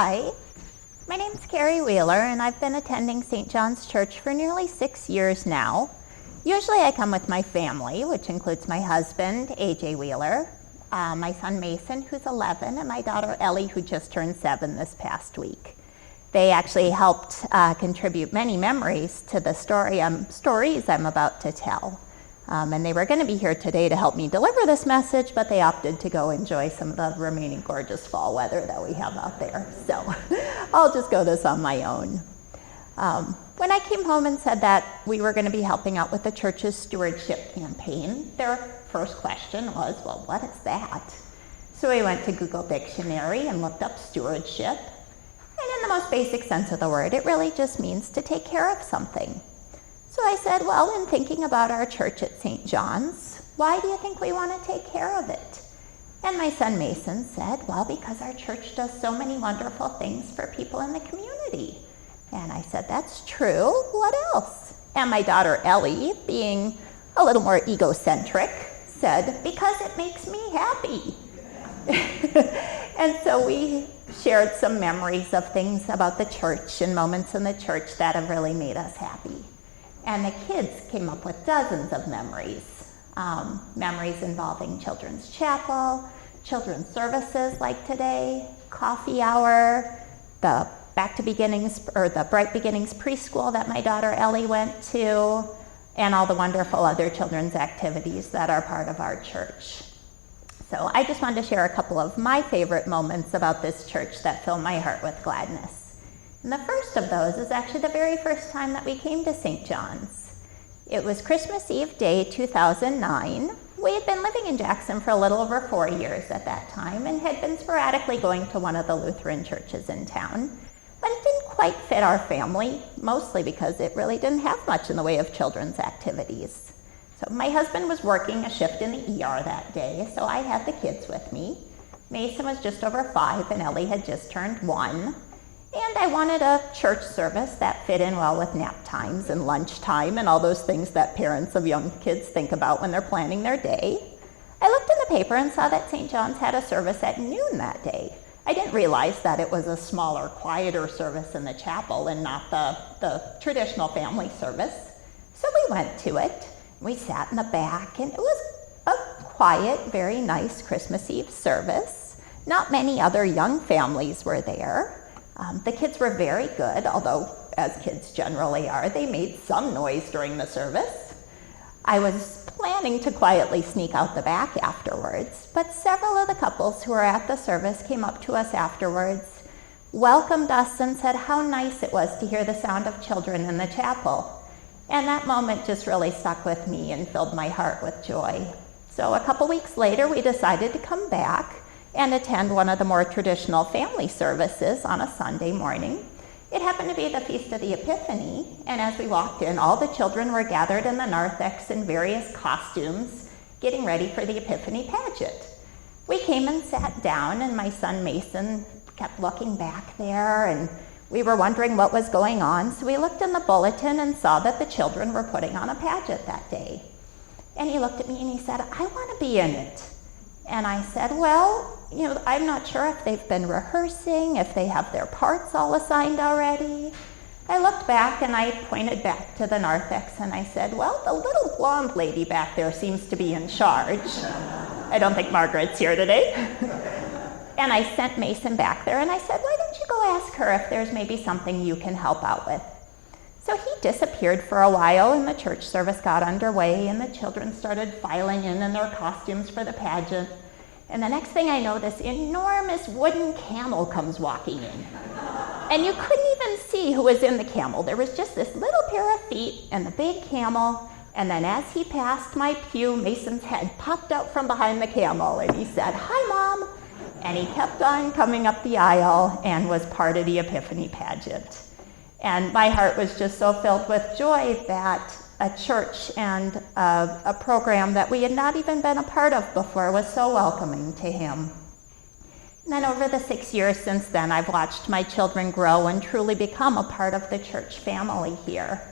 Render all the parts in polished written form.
Hi, my name's Keri Wheeler, and I've been attending St. John's Church for nearly 6 years now. Usually I come with my family, which includes my husband, A.J. Wheeler, my son Mason, who's 11, and my daughter Ellie, who just turned 7 this past week. They actually helped contribute many memories to the stories I'm about to tell. And they were going to be here today to help me deliver this message, but they opted to go enjoy some of the remaining gorgeous fall weather that we have out there. So I'll just go this on my own. When I came home and said that we were going to be helping out with the church's stewardship campaign, their first question was, well, what is that? So we went to Google Dictionary and looked up stewardship. And in the most basic sense of the word, it really just means to take care of something. So I said, well, in thinking about our church at St. John's, why do you think we want to take care of it? And my son Mason said, well, because our church does so many wonderful things for people in the community. And I said, that's true. What else? And my daughter Ellie, being a little more egocentric, said, because it makes me happy. And so we shared some memories of things about the church and moments in the church that have really made us happy. And the kids came up with dozens of memories. Memories involving children's chapel, children's services like today, coffee hour, the Bright Beginnings preschool that my daughter Ellie went to, and all the wonderful other children's activities that are part of our church. So I just wanted to share a couple of my favorite moments about this church that fill my heart with gladness. And the first of those is actually the very first time that we came to St. John's. It was Christmas Eve day 2009. We had been living in Jackson for a little over 4 years at that time and had been sporadically going to one of the Lutheran churches in town. But it didn't quite fit our family, mostly because it really didn't have much in the way of children's activities. So my husband was working a shift in the ER that day, so I had the kids with me. Mason was just over 5 and Ellie had just turned 1. And I wanted a church service that fit in well with nap times and lunchtime and all those things that parents of young kids think about when they're planning their day. I looked in the paper and saw that St. John's had a service at noon that day. I didn't realize that it was a smaller, quieter service in the chapel and not the traditional family service. So we went to it. We sat in the back, and it was a quiet, very nice Christmas Eve service. Not many other young families were there. The kids were very good, although, as kids generally are, they made some noise during the service. I was planning to quietly sneak out the back afterwards, but several of the couples who were at the service came up to us afterwards, welcomed us, and said how nice it was to hear the sound of children in the chapel. And that moment just really stuck with me and filled my heart with joy. So a couple weeks later, we decided to come back and attend one of the more traditional family services on a Sunday morning. It happened to be the Feast of the Epiphany, and as we walked in, all the children were gathered in the narthex in various costumes, getting ready for the Epiphany pageant. We came and sat down, and my son Mason kept looking back there, and we were wondering what was going on, so we looked in the bulletin and saw that the children were putting on a pageant that day. And he looked at me and he said, I want to be in it. And I said, well, I'm not sure if they've been rehearsing, if they have their parts all assigned already. I looked back and I pointed back to the narthex and I said, well, the little blonde lady back there seems to be in charge. I don't think Margaret's here today. And I sent Mason back there and I said, why don't you go ask her if there's maybe something you can help out with? So he disappeared for a while and the church service got underway and the children started filing in their costumes for the pageant. And the next thing I know, this enormous wooden camel comes walking in. And you couldn't even see who was in the camel. There was just this little pair of feet and the big camel. And then as he passed my pew, Mason's head popped out from behind the camel and he said, hi, Mom. And he kept on coming up the aisle and was part of the Epiphany pageant. And my heart was just so filled with joy that a church and a program that we had not even been a part of before was so welcoming to him. And then over the 6 years since then, I've watched my children grow and truly become a part of the church family here.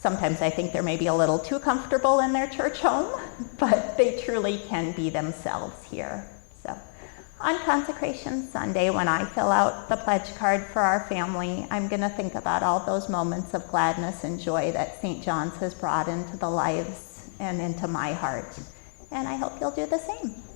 Sometimes I think they're maybe a little too comfortable in their church home, but they truly can be themselves here. So On Consecration Sunday, when I fill out the pledge card for our family, I'm going to think about all those moments of gladness and joy that St. John's has brought into the lives and into my heart. And I hope you'll do the same.